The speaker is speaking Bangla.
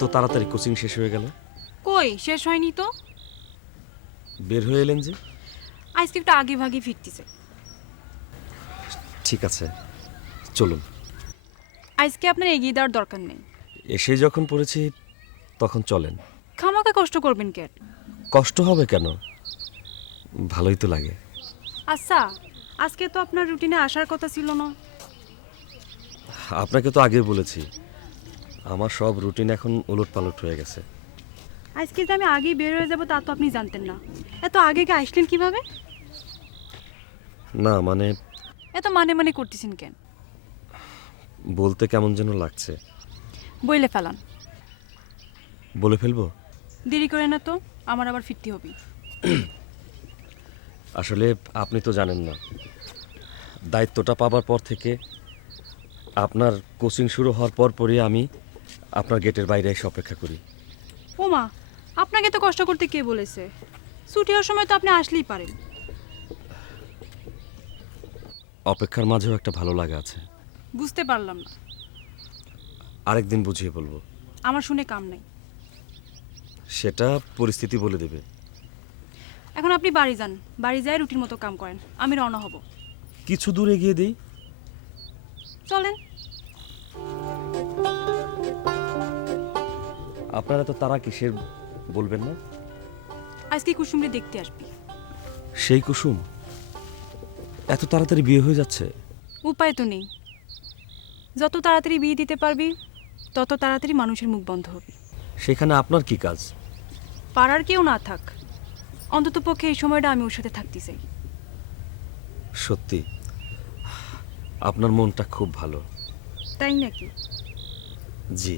এত তাড়াতাড়ি কোচিং শেষ হয়ে গেল? কই শেষ হয়নি তো, বের হয়ে এলেন যে? আজকে একটু আগে ভাগে ফিরতেছে। ঠিক আছে, চলুন। আজকে আপনার এগিয়ে দেওয়ার দরকার নেই। এসে যখন পড়েছি তখন চলেন। খামাকা কষ্ট করবেন কেন? কষ্ট হবে কেন, ভালোই তো লাগে। আচ্ছা, আজকে তো আপনার রুটিনে আসার কথা ছিল না। আপনাকে তো আগে বলেছি আমার সব রুটিন এখন ওলটপালট হয়ে গেছে। আজকে যে আমি আগেই বের হয়ে যাবো তা তো আপনি জানতেন না। এত আগে কি আসলেন কিভাবে? না মানে এত মানে মানে করতেছেন কেন? বলতে কেমন যেন লাগছে। বইলে ফেলান। বলে ফেলবো? দেরি করে না তো, আমার আবার ফিরতে হবে। আসলে আপনি তো জানেন না, দায়িত্বটা পাবার পর থেকে আপনার কোচিং শুরু হওয়ার পরই আমি আপনার গেটের বাইরে এসে অপেক্ষা করি। ওমা, আপনাকে তো কষ্ট করতে কে বলেছে? ছুটি হওয়ার সময় তো আপনি আসলেই পারেন। অপেক্ষার মাঝেও একটা ভালো লাগা আছে। বুঝতে পারলাম না। আরেকদিন বুঝিয়ে বলবো। আমার শুনে কাম নাই। সেটা পরিস্থিতি বলে দেবে। এখন আপনি বাড়ি যান, বাড়ি যায় রুটির মতো কাম করেন, আমি রওনা হব। কিছু দূর এগিয়ে দিই। চলেন। আপনারা তো তারা কিসের বলবেন না? আজকে কুসুমরে দেখতে আসবি। সেই কুসুম এত তাড়াতাড়ি বিয়ে হয়ে যাচ্ছে? উপায় তো নেই। যত তাড়াতাড়ি বিয়ে দিতে পারবি তত তাড়াতাড়ি মানুষের মুখ বন্ধ হবে। সেখানে আপনার কি কাজ? পাড়ার কেউ না থাক, অন্তত পক্ষে এই সময়টা আমি ওর সাথে থাকতে চাই। সত্যি আপনার মনটা খুব ভালো। তাই নাকি? জি।